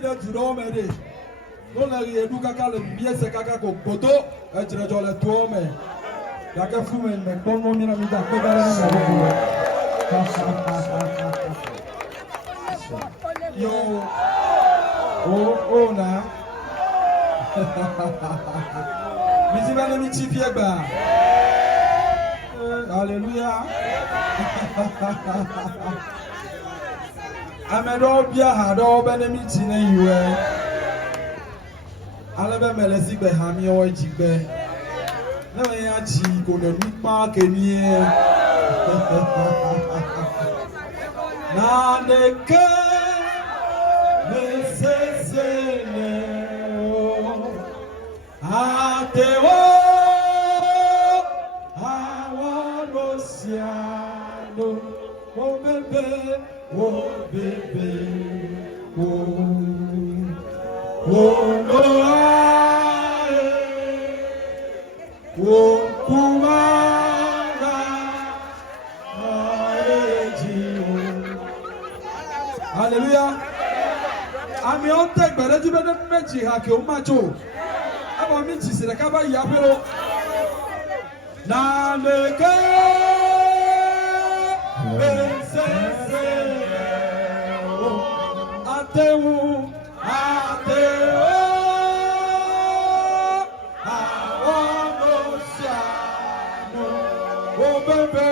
de Duromede. Non la rieduca le pièces caca con poto, et je le tuome. La cafume, mais bon mon ami d'accord. Yo, oh, na. Misiba le miti fieba. Alléluia. Amedo bia hado benemi na yiwe. Alebe melesi be hami o jigbe. Na me ya chi ko ne nipa kenie. Na neke nesesene o ateo awonosiano o bebe o no ae o kumanga Hallelujah. Ami on take bere ji bede meji ha ke o macho. Aba mi ji sire ka ba ya pero. Na leke besese atewu ateo awonosiano o bebe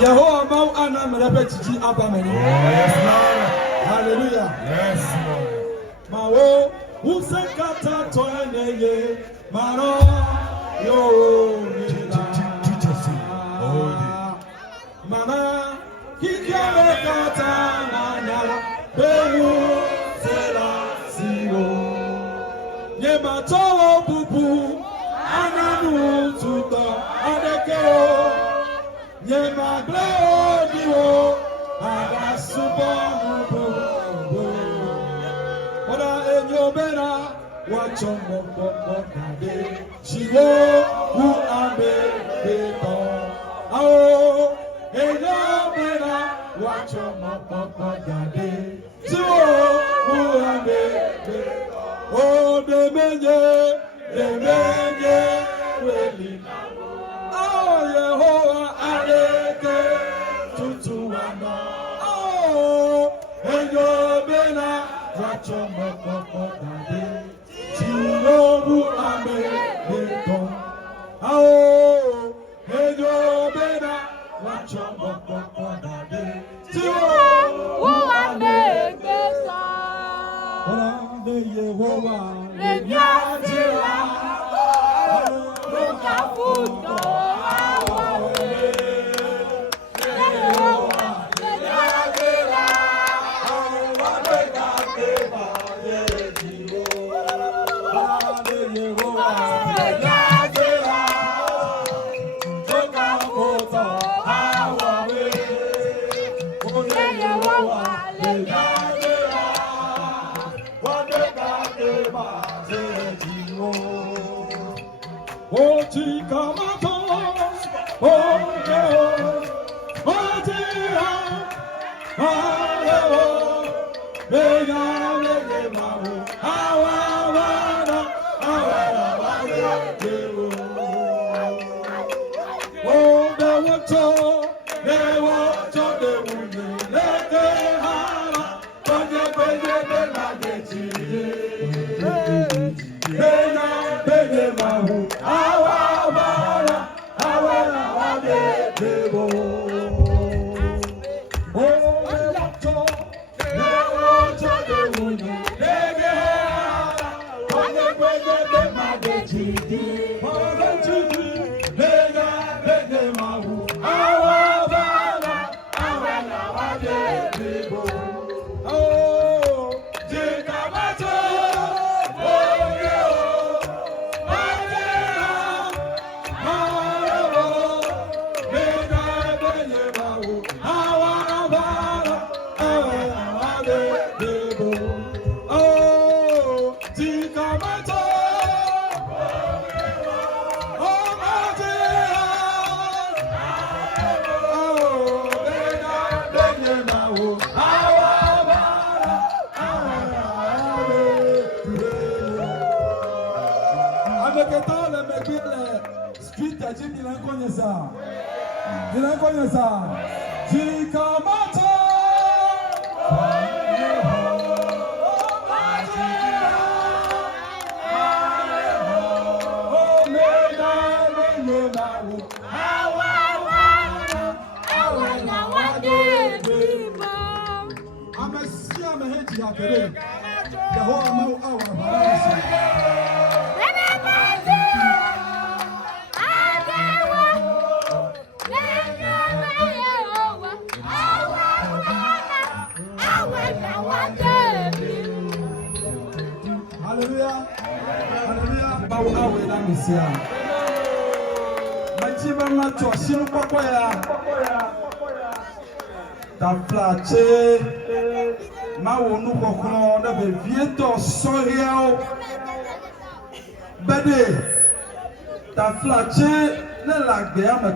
Yehovah mau ana mrebe chichi aba meni. Yes, Lord. Hallelujah. Yes, Lord. Mawo usekata toeneye maro yo mana kikele kata nanya bewu sela siwo nyeba towo bubu ananu tuto adekeo nyeba gleo diwo abasubonu bo Oda enyobera wachombo kade shiwo u ambe beto ao enyobera wachombo kade shiwo u ambe beto o demenye weli ao Yehowa aleke tutu wano ao enyobera Wachombo dade, Chilobu ame beto. Ao, ejo bena. Wachombo dade, Chilobu ame beto. Ola de Yehowa, le nyatira, le kafuto awawe.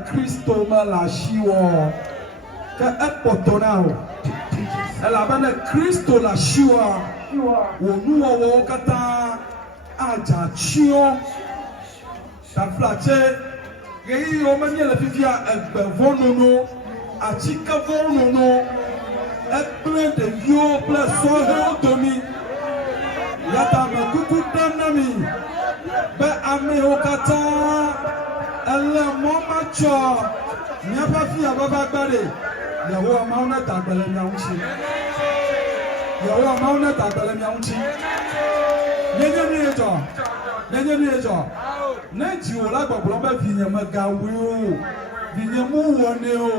Christo la shiwa que epotonao ela bana Christo la shiwa wonu wo kata aja chio ta flache gei o manye la fifia egbevonono achika vonono eple de vio plus so tomi yata me kuku danami be ame o kata elle mama cho nya pa fi ababa gbare yawo ma una ta gbele nya unchi Yàwó àmà ọ̀nà tàgbẹ̀lẹ̀ mi àwọn ti. Nyẹ́nyẹ́ ní ẹjọ́. Nyẹ́nyẹ́ ní ẹjọ́. N'ẹ̀jì wò lágbàgbọ́ bẹ́ẹ̀ fi yẹn mọ̀ gàwé o. Fi yẹn mú wọ̀ ni o.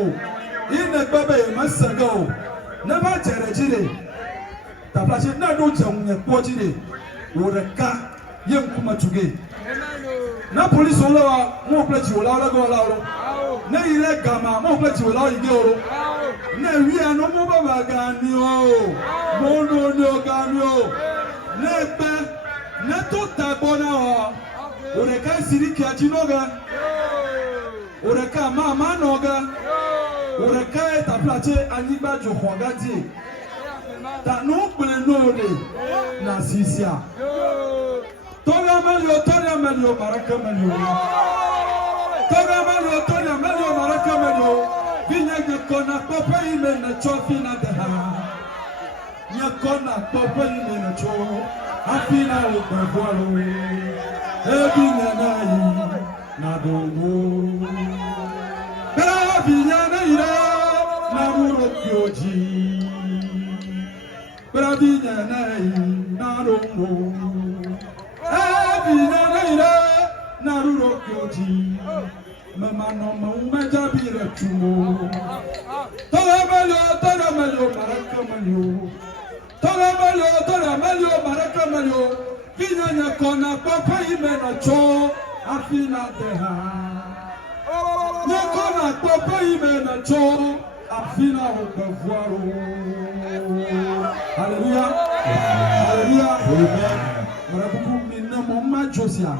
Yìí nà gbẹ́ bẹ́ẹ̀ yẹn mọ̀ sẹ́gẹ̀ o. N'ẹ̀bá jẹ̀rẹ̀ jí de. Tàbílàṣẹ náà ló jẹun yẹn kpọ́ jí de. Wò rẹ̀ ká yẹn nkúmà tùgé. Na polisi wò lọ́wọ́ mọ̀ òkúlẹ̀ jì wò láwọ́ lẹ́gọ̀ wò láwọ́. Na yìí lẹ́ gàmà mọ̀ òkúlẹ̀ jì wò láwọ́ yìí gé wò. Na ewì àná mọ̀ bàbá gani o. Mọ̀ nù ní o gani o. Na ẹgbẹ́ na tó tàgbọ́ náà wọ̀. Wò rẹ̀ ká ìsìrí kìájí náà gà. Wò rẹ̀ ká máa nà gà. Wò rẹ̀ ká tàbílàṣẹ anyigbadzo xɔ gàdí. Ta n'okpele n'ole na sisia. Tọ́lá mẹ́lìó màrẹ́kẹ́ mẹ́lìó. Tọ́lá mẹ́lìó màrẹ́kẹ́ mẹ́lìó. Bí nyẹ́ kọ́ na kpọ́pẹ́ yìí mẹ́ nà tsọ́ fi na dẹ̀ ha. Nyẹ́ kọ́ na kpọ́pẹ́ yìí mẹ́ nà tsọ́. Afi na wò gbẹ̀gbọ́ lo. Ebi nyẹ́ nà yìí na dogo. Bẹ́ẹ̀ bí nyẹ́ nà yìí rẹ̀ na wúro fi ojì. Bravinha nei naruno, Bravinha nei naruro kyoji, mamano maumeja bire chumo. Tola melio maraka melio, Vinya nyakona papa imena cho, afina deha. Nyakona papa imena cho, afina obevoiro. Hallelujah. Hallelujah. Amen. Marabuku minna mama Josia.